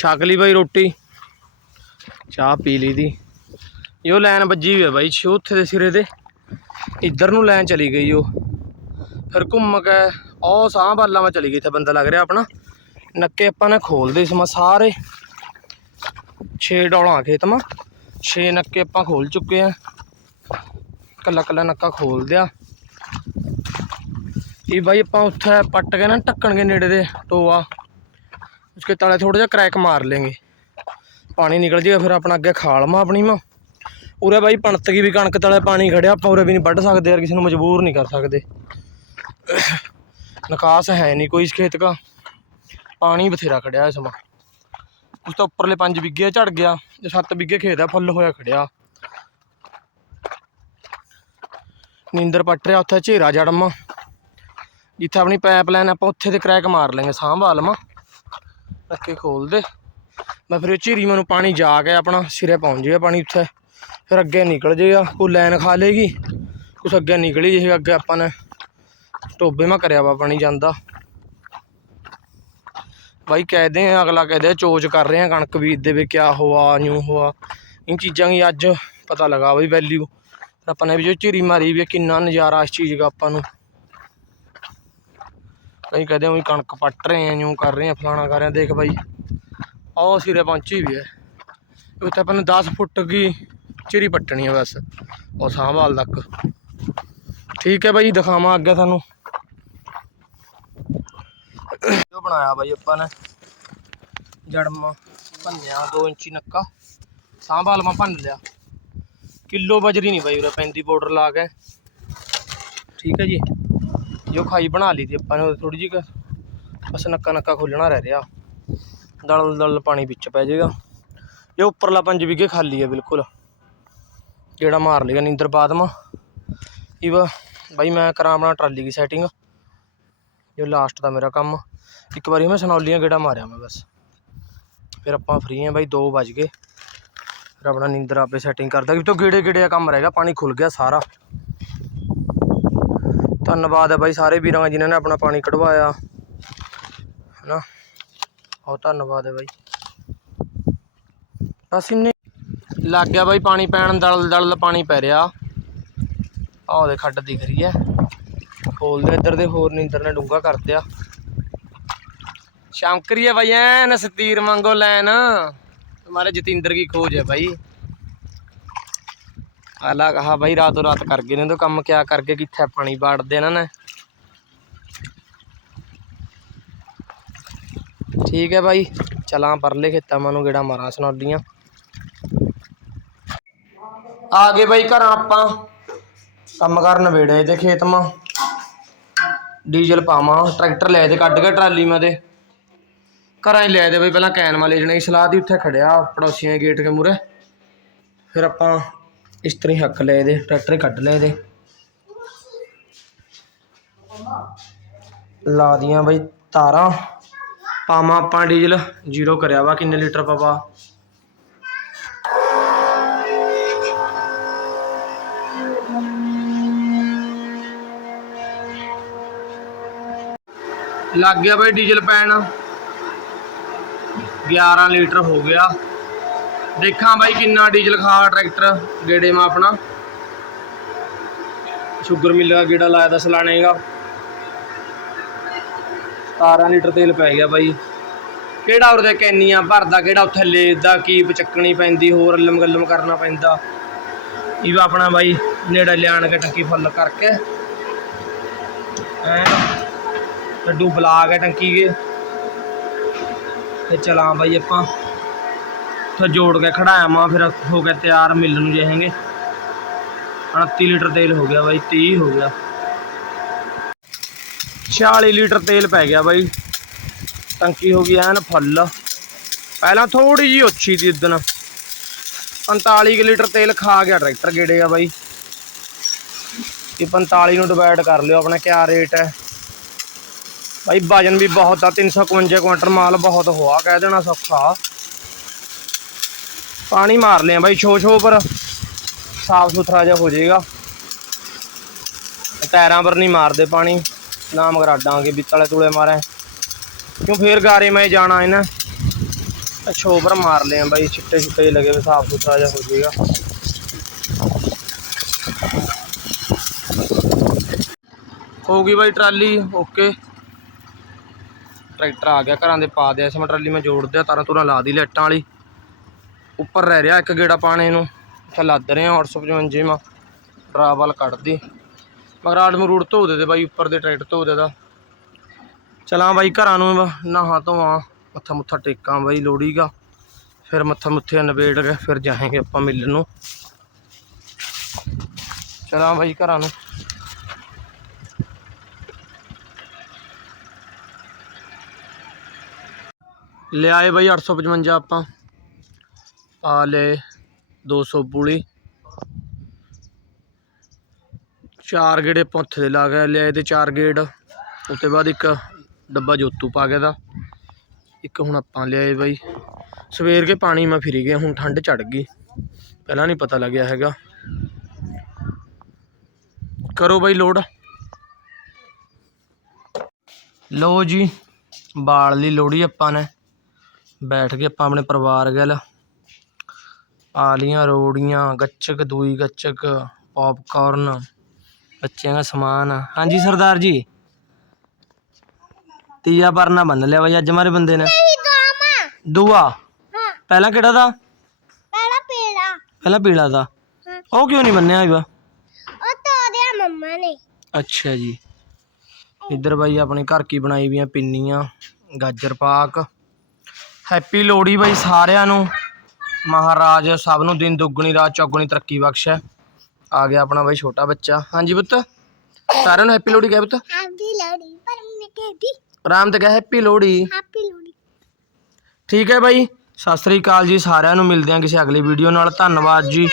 ਛਕ ਲਈ ਬਾਈ ਰੋਟੀ। ਚਾਹ ਪੀ ਲਈ ਦੀ। ਇਹ ਉਹ ਲਾਈਨ ਵੱਜੀ ਹੋਈ ਹੈ ਬਾਈ ਉੱਥੇ ਦੇ ਸਿਰੇ ਤੇ। ਇੱਧਰ ਨੂੰ ਲਾਈਨ ਚਲੀ ਗਈ ਉਹ। ਫਿਰ ਘੁੰਮ ਕੇ ਉਹ ਸਾਹ ਬਾਲਾਂ ਮੈਂ ਚਲੀ ਗਈ ਇੱਥੇ, ਬੰਦਾ ਲੱਗ ਰਿਹਾ ਆਪਣਾ। ਨੱਕੇ ਆਪਾਂ ਨੇ ਖੋਲਦੇ ਸਮਾਂ ਸਾਰੇ। 6 ਡੌਲਾਂ ਖੇਤ ਮਾ। 6 ਨੱਕੇ ਆਪਾਂ ਖੋਲ ਚੁੱਕੇ ਆ। ਕੱਲਾ ਕੱਲਾ ਨੱਕਾ ਖੋਲ ਦਿਆ ਇਹ ਬਾਈ ਆਪਾਂ ਉੱਥੇ ਪੱਟ ਕੇ ਨਾ ਢੱਕਣਗੇ ਨੇੜੇ ਦੇ ਟੋਆ। ਉਸਕੇ ਤਲੇ ਥੋੜਾ ਜਿਹਾ ਕ੍ਰੈਕ ਮਾਰ ਲੇਂਗੇ ਪਾਣੀ ਨਿਕਲ ਜਾਏਗਾ ਫਿਰ ਆਪਣਾ ਅੱਗੇ ਖਾਲ ਮਾ ਆਪਣੀ ਮਾ। ਉਰੇ ਬਾਈ ਪਣਤ ਕੀ ਵੀ ਕਣਕ ਤਲੇ ਪਾਣੀ ਖੜਿਆ, ਆਪਾਂ ਉਰੇ ਵੀ ਨਹੀਂ ਵੱਢ ਸਕਦੇ ਯਾਰ, ਕਿਸੇ ਨੂੰ ਮਜਬੂਰ ਨਹੀਂ ਕਰ ਸਕਦੇ। ਨਿਕਾਸ ਹੈ ਨਹੀਂ ਕੋਈ ਇਸ ਖੇਤ ਦਾ ਪਾਣੀ ਬਥੇਰਾ ਖੜਿਆ ਇਸ ਮਾ। ਉਸ ਤੋਂ ਉੱਪਰਲੇ 5 ਵਿਗੇ ਝੜ ਗਿਆ ਜੇ 7 ਵਿਗੇ ਖੇਤ ਆ, ਫੁੱਲ ਹੋਇਆ ਖੜਿਆ। ਨੀਂਦਰ ਪੱਟ ਰਿਹਾ ਉੱਥੇ, ਝੇਰਾ ਜੜਮਾ ਜਿੱਥੇ ਆਪਣੀ ਪਾਈਪਲਾਈਨ ਆਪਾਂ ਉੱਥੇ ਤੇ ਕ੍ਰੈਕ ਮਾਰ ਲਾਂਗੇ ਸਾਂਭਾਲ ਮਾ ਰੱਕੇ ਖੋਲ ਦੇ ਮੈਂ ਫਿਰ ਉਹ ਝੀਰੀ ਮੈਨੂੰ ਪਾਣੀ ਜਾ ਕੇ ਆਪਣਾ ਸਿਰੇ ਪਹੁੰਚ ਜਾਏਗਾ ਪਾਣੀ ਉੱਥੇ। ਫਿਰ ਅੱਗੇ ਨਿਕਲ ਜਾਏਗਾ ਕੋਈ ਲਾਈਨ ਖਾ ਲੇਗੀ, ਕੁਛ ਅੱਗੇ ਨਿਕਲੀ ਜੇ ਅੱਗੇ ਆਪਾਂ ਨੇ ਟੋਬੇ ਮਾ ਕਰਿਆ ਵਾ ਪਾਣੀ ਜਾਂਦਾ। ਬਾਈ ਕਹਦੇ ਆ, ਅਗਲਾ ਕਹਦੇ ਆ ਚੋਜ ਕਰ ਰਹੇ ਆ ਕਣਕ ਬੀਜਦੇ ਵੇ ਕਿਆ ਹੋਆ, ਨਿਊ ਹੋਆ। ਇਨ ਚੀਜ਼ਾਂ ਦੀ ਅੱਜ ਪਤਾ ਲਗਾ ਬਈ ਵੈਲਿਊ ਆਪਾਂ ਨੇ ਵੀ ਜੋ ਝੀਰੀ ਮਾਰੀ ਵੀ ਕਿੰਨਾ ਨਜ਼ਾਰਾ ਇਸ ਚੀਜ਼ ਦਾ ਆਪਾਂ ਨੂੰ। ਕਈ ਕਹਦੇ ਆ ਵੀ ਕਣਕ ਪੱਟ ਰਹੇ ਆ ਨਿਊ ਕਰ ਰਹੇ ਆ ਫਲਾਣਾ ਕਰ ਰਹੇ ਆ ਦੇਖ ਬਾਈ। ਆਹ ਸਿਰੇ ਪਹੁੰਚੀ ਵੀ ਹੈ। ਉੱਥੇ ਆਪਾਂ ਨੂੰ 10 ਫੁੱਟ ਦੀ ਚਿਰੀ ਪੱਟਣੀ ਹੈ ਬਸ ਉਹ ਸਾਂਭਾਲ ਤੱਕ। ਠੀਕ ਹੈ ਬਾਈ, ਦਿਖਾਵਾਂ ਅੱਗੇ ਤੁਹਾਨੂੰ। ਜੋ ਬਣਾਇਆ ਬਾਈ ਆਪਾਂ ਨੇ। ਜੜਮਾ ਭੰਨਿਆ 2 ਇੰਚੀ ਨੱਕਾ। ਸਾਂਭਾਲ ਮੈਂ ਭੰਨ ਲਿਆ। ਕਿਲੋ ਬਜਰੀ ਨਹੀਂ ਬਾਈ ਉਰੇ, ਪੈਂਦੀ ਪਾਊਡਰ ਲਾ ਕੇ। ਠੀਕ ਹੈ ਜੀ। ਜੋ ਖਾਈ ਬਣਾ ਲਈ ਤੀ ਆਪਾਂ ਨੇ ਥੋੜੀ ਜਿਹੀ ਬਸ ਨੱਕਾ ਨੱਕਾ ਖੋਲਣਾ ਰਹਿ ਰਿਹਾ। ਦਲ ਦਲ ਪਾਣੀ ਵਿੱਚ ਪੈ ਜਾਏਗਾ। ਇਹ ਉੱਪਰਲਾ ਪੰਜ ਵਿਗੇ ਖਾਲੀ ਹੈ ਬਿਲਕੁਲ। ਜਿਹੜਾ ਮਾਰ ਲੇਗਾ ਨੀਂਦਰ ਬਾਦਮਾ ਇਹ ਵਾ, ਬਾਈ ਮੈਂ ਕਰਾਂ ਆਪਣਾ ਟਰਾਲੀ ਦੀ ਸੈਟਿੰਗ ਜੋ ਲਾਸਟ ਦਾ ਮੇਰਾ ਕੰਮ। ਇੱਕ ਵਾਰੀ ਮੈਂ ਸਨੌਲੀਆਂ ਗੇੜਾ ਮਾਰਿਆ ਮੈਂ ਬਸ। ਫਿਰ ਆਪਾਂ ਫ੍ਰੀ ਹਾਂ ਬਾਈ 2 ਵਜ ਗਏ। ਫਿਰ ਆਪਣਾ ਨੀਂਦਰ ਆਪੇ ਸੈਟਿੰਗ ਕਰਦਾ। ਕਿ ਤੋਂ ਗੇੜੇ ਗੇੜੇ ਦਾ ਕੰਮ ਰਹਿ ਗਿਆ, ਪਾਣੀ ਖੁੱਲ ਗਿਆ ਸਾਰਾ। ਧੰਨਵਾਦ ਹੈ ਬਾਈ ਸਾਰੇ ਵੀਰਾਂ ਦਾ ਜਿਨ੍ਹਾਂ ਨੇ ਆਪਣਾ ਪਾਣੀ ਕਢਵਾਇਆ। ਹਨਾ? ਬਹੁਤ ਧੰਨਵਾਦ ਹੈ ਬਾਈ। ਬਸ ਇੰਨੇ ਲੱਗ ਗਿਆ ਬਾਈ ਪਾਣੀ ਪੈਣ, ਦਲ ਦਲ ਪਾਣੀ ਪੈ ਰਿਹਾ। ਆਹ ਦੇ ਖੱਡ ਦਿਖ ਰਹੀ ਹੈ। ਖੋਲਦੇ ਇੱਧਰ ਦੇ ਹੋਰ ਨੀਂਦਰ ਨੇ ਡੂੰਗਾ ਕਰ ਆ ਸ਼ਮਕਰੀ ਹੈ ਬਾਈ ਐਨ, ਸਤੀਰ ਮੰਗੋ ਲੈਨ ਹਮਾਰੇ ਜਤਿੰਦਰ ਕੀ ਖੋਜ ਹੈ ਬਾਈ। आला कहा भाई रातों रात कर गए ने तो कम क्या करके कितने पानी बाढ़ देना ने ठीक है भाई चला परले खेता मनु गेड़ा मारा सनौलियां आ गए भाई घर ਆਪਾਂ ਕੰਮ ਕਰ ਨਵੇੜੇ ਇਹਦੇ ਖੇਤ ਮਾ ਡੀਜ਼ਲ ਪਾਵਾਂ ਟਰੈਕਟਰ ਲੈ ਦੇ ਕੱਢ ਕੇ ਟਰਾਲੀ ਮਾ ਦੇ ਘਰਾਂ ਹੀ ਲੈ ਦੇ ਬਈ ਪਹਿਲਾਂ ਕੈਨ ਵਾਲੇ ਜਣੇ ਸਲਾਹ ਦੀ ਉੱਥੇ ਖੜਿਆ ਪੜੋਸੀਆਂ ਦੇ ਗੇਟ ਕੇ ਮੂਰੇ ਫਿਰ ਆਪਾਂ ਇਸ ਤਰ੍ਹਾਂ ਹੀ ਹੱਕ ਲਏ ਦੇ, ਟਰੈਕਟਰ ਹੀ ਕੱਢ ਲਏ ਦੇ ਲਾ ਦੀਆਂ ਬਈ ਤਾਰਾਂ। ਪਾਵਾਂ ਆਪਾਂ ਡੀਜ਼ਲ, ਜ਼ੀਰੋ ਕਰਿਆ ਵਾ ਕਿੰਨੇ ਲੀਟਰ ਪਵਾ। ਲੱਗ ਗਿਆ ਬਈ ਡੀਜ਼ਲ ਪੈਣ। 11 ਲੀਟਰ ਹੋ ਗਿਆ। ਦੇਖਾਂ ਬਾਈ ਕਿੰਨਾ ਡੀਜ਼ਲ ਖਾ ਟਰੈਕਟਰ, ਗੇੜੇ ਮਾ ਆਪਣਾ। ਸ਼ੂਗਰ ਮਿਲ ਦਾ ਗੇੜਾ ਲਾਇਆ ਦਾ ਸਲਾਣੇਗਾ 17 ਲੀਟਰ ਤੇਲ ਪੈ ਗਿਆ ਬਾਈ। ਕਿਹੜਾ ਉਹਦੇ ਕੈਨੀਆਂ ਭਰਦਾ, ਕਿਹੜਾ ਉੱਥੇ ਲੇਦਾ ਕੀਪ ਚੱਕਣੀ ਪੈਂਦੀ, ਹੋਰ ਅੱਲਮ ਗੱਲਮ ਕਰਨਾ ਪੈਂਦਾ। ਇਹ ਆਪਣਾ ਬਾਈ, ਨੇੜੇ ਲਿਆਣ ਕੇ ਟੰਕੀ ਫੁੱਲ ਕਰਕੇ। ਐ ਲੱਡੂ ਬਲਾ ਕੇ ਟੰਕੀ ਕੇ। ਤੇ ਚਲਾਂ ਬਾਈ ਆਪਾਂ। ਉੱਥੇ ਜੋੜ ਕੇ ਖੜਾਇਆ ਮਾ, ਫਿਰ ਹੋ ਗਿਆ ਤਿਆਰ ਮਿਲਣ ਨੂੰ ਜਾਵਾਂਗੇ 29 ਲੀਟਰ ਤੇਲ ਹੋ ਗਿਆ ਬਾਈ 30 ਹੋ ਗਿਆ। 46 ਲੀਟਰ ਤੇਲ ਪੈ ਗਿਆ ਬਾਈ। ਟੰਕੀ ਹੋ ਗਈ ਐਨ ਫੁੱਲ। ਪਹਿਲਾਂ ਥੋੜੀ ਜੀ ਉੱਚੀ ਸੀ ਇਦਨ 45 ਕੁ ਲੀਟਰ ਤੇਲ ਖਾ ਗਿਆ ਟਰੈਕਟਰ ਗੇੜੇ ਆ ਬਾਈ। ਇਹ 45 ਨੂੰ ਡਿਵਾਈਡ ਕਰ ਲਿਓ, ਆਪਣਾ ਕਿਆ ਰੇਟ ਹੈ। ਭਾਈ ਵਜਨ ਵੀ ਬਹੁਤ ਆ 351 ਕੁਇੰਟਲ ਮਾਲ ਬਹੁਤ ਹੋਆ, ਕਹਿ ਦੇਣਾ ਸੌਖਾ। ਪਾਣੀ ਮਾਰ ਲਿਆ ਬਾਈ ਛੋ ਛੋ ਪਰ ਸਾਫ਼ ਸੁਥਰਾ ਜਿਹਾ ਹੋ ਜਾਏਗਾ। ਟਾਇਰਾਂ ਪਰ ਨਹੀਂ ਮਾਰਦੇ ਪਾਣੀ। ਨਾ ਮਗਰ ਅੱਡਾਂਗੇ ਵੀ ਤਲੇ ਤੁਲੇ ਮਾਰੇ। ਕਿਉਂ ਫੇਰ ਗਾਰੇ ਮੈਂ ਜਾਣਾ ਇਹਨਾਂ ਛੋ ਪਰ ਮਾਰ ਲਿਆ ਬਾਈ, ਛਿੱਟੇ ਛਿੱਟੇ ਜਿਹੇ ਲੱਗੇ ਵੇ ਸਾਫ਼ ਸੁਥਰਾ ਜਿਹਾ ਹੋ ਜਾਏਗਾ। ਹੋ ਗਈ ਬਾਈ ਟਰਾਲੀ, ਓਕੇ। ਟਰੈਕਟਰ ਆ ਗਿਆ, ਘਰਾਂ ਦੇ ਪਾ ਦਿਆ ਇਸ ਮੈਂ, ਟਰਾਲੀ ਮੈਂ ਜੋੜ ਦਿਆ, ਤਾਰਾਂ ਤੁਰਾਂ ਲਾ ਦੀ, ਲਾਈਟਾਂ ਵਾਲੀ। ਉੱਪਰ ਰਹਿ ਰਿਹਾ ਇੱਕ ਗੇੜਾ ਪਾਣੇ ਨੂੰ। ਇੱਥੇ ਲੱਦ ਰਹੇ ਆ 855 ਮਾ। ਡਰਾਵਲ ਕੱਢਦੀ। ਮਗਰ ਆੜਮ ਰੂੜ ਧੋ ਦੇ ਦੇ ਬਾਈ, ਉੱਪਰ ਦੇ ਟਰੈਕਟਰ ਧੋ ਦੇ ਦਾ ਚਲਾਂ ਬਾਈ ਘਰਾਂ ਨੂੰ ਬ- ਨਹਾ ਧੋਵਾਂ। ਮੱਥਾ ਮੁੱਥਾ ਟੇਕਾਂ ਬਾਈ ਲੋੜੀ ਫਿਰ ਮੱਥਾ ਮੁੱਥੇ ਨਵੇੜ ਕੇ ਫਿਰ ਜਾਵਾਂਗੇ ਆਪਾਂ ਮਿਲਣ ਨੂੰ। ਚਲਾਂ ਬਾਈ ਘਰਾਂ ਨੂੰ। ਲਿਆਏ ਬਾਈ 855 ਆਪਾਂ। ਆ ਲੈ 200 ਪੁਲੀ ਚਾਰ ਗੇੜੇ ਪੁੱਥ ਦੇ ਲਾ ਕੇ ਲਿਆਏ ਤੇ ਚਾਰ ਗੇੜ। ਉਸ ਤੋਂ ਬਾਅਦ ਇੱਕ ਡੱਬਾ ਜੋਤੂ ਪਾ ਗਿਆ ਦਾ। ਇੱਕ ਹੁਣ ਆਪਾਂ ਲਿਆਏ ਬਾਈ। ਸਵੇਰ ਕੇ ਪਾਣੀ ਮੈਂ ਫਿਰੀ ਗਿਆ, ਹੁਣ ਠੰਡ ਚੜ ਗਈ। ਪਹਿਲਾਂ ਨਹੀਂ ਪਤਾ ਲੱਗਿਆ ਹੈਗਾ। ਕਰੋ ਬਾਈ ਲੋਡ। ਲਓ ਜੀ, ਬਾਲ ਲਈ ਲੋੜੀ ਆਪਾਂ ਨੇ। ਬੈਠ ਕੇ ਆਪਾਂ ਆਪਣੇ ਪਰਿਵਾਰ ਗੱਲ ਆ ਲੀਆਂ ਰੋੜੀਆਂ ਗੱਚਕ ਦੂਈ ਗੱਚਕ ਪੌਪਕਾਰਨ ਬੱਚਿਆਂ ਦਾ ਸਮਾਨ। ਹਾਂਜੀ ਸਰਦਾਰ ਜੀ। ਤੀਆ ਪਰਨਾ ਬੰਨ ਲਿਆ ਬਈ ਅੱਜ ਮਾਰੇ ਬੰਦੇ ਨੇ। ਦੂਆ। ਹਾਂ। ਪਹਿਲਾਂ ਕਿਹੜਾ ਦਾ? ਪਹਿਲਾ ਪੀਲਾ। ਪਹਿਲਾਂ ਪੀਲਾ ਦਾ। ਉਹ ਕਿਉਂ ਨਹੀਂ ਬੰਨਿਆ ਹੈਗਾ ਉਹ ਤੋੜਿਆ ਮੰਮਾ ਨੇ। ਅੱਛਾ ਜੀ। ਇੱਧਰ ਬਾਈ ਆਪਣੇ ਘਰ ਕੀ ਬਣਾਈ ਵੀਆਂ ਪਿੰਨੀਆਂ ਗਾਜਰ ਪਾਕ। ਹੈਪੀ ਲੋਹੜੀ ਬਾਈ ਸਾਰਿਆਂ ਨੂੰ। ਮਹਾਰਾਜ ਸਭ ਨੂੰ ਦਿਨ ਦੁੱਗਣੀ ਰਾਤ ਚੌਗਣੀ ਤਰੱਕੀ ਬਖਸ਼ੇ ਆ ਗਿਆ ਆਪਣਾ ਬਾਈ ਛੋਟਾ ਬੱਚਾ। ਹਾਂਜੀ ਪੁੱਤ ਸਾਰਿਆਂ ਨੂੰ ਹੈਪੀ ਲੋਹੜੀ ਕਹਿ ਪੁੱਤ। ਹੈਪੀ ਲੋੜੀ ਪਰ ਮੈਂ ਕਹਿੰਦੀ ਆਰਾਮ ਤੇ ਕਹਿ ਹੈਪੀ ਲੋਹੜੀ। ਹੈਪੀ ਲੋੜੀ ਠੀਕ ਹੈ ਬਾਈ ਸਤਿ ਸ੍ਰੀ ਅਕਾਲ ਜੀ ਸਾਰਿਆਂ ਨੂੰ ਮਿਲਦੇ ਹਾਂ ਕਿਸੇ ਅਗਲੀ ਵੀਡੀਓ ਨਾਲ। ਧੰਨਵਾਦ ਜੀ।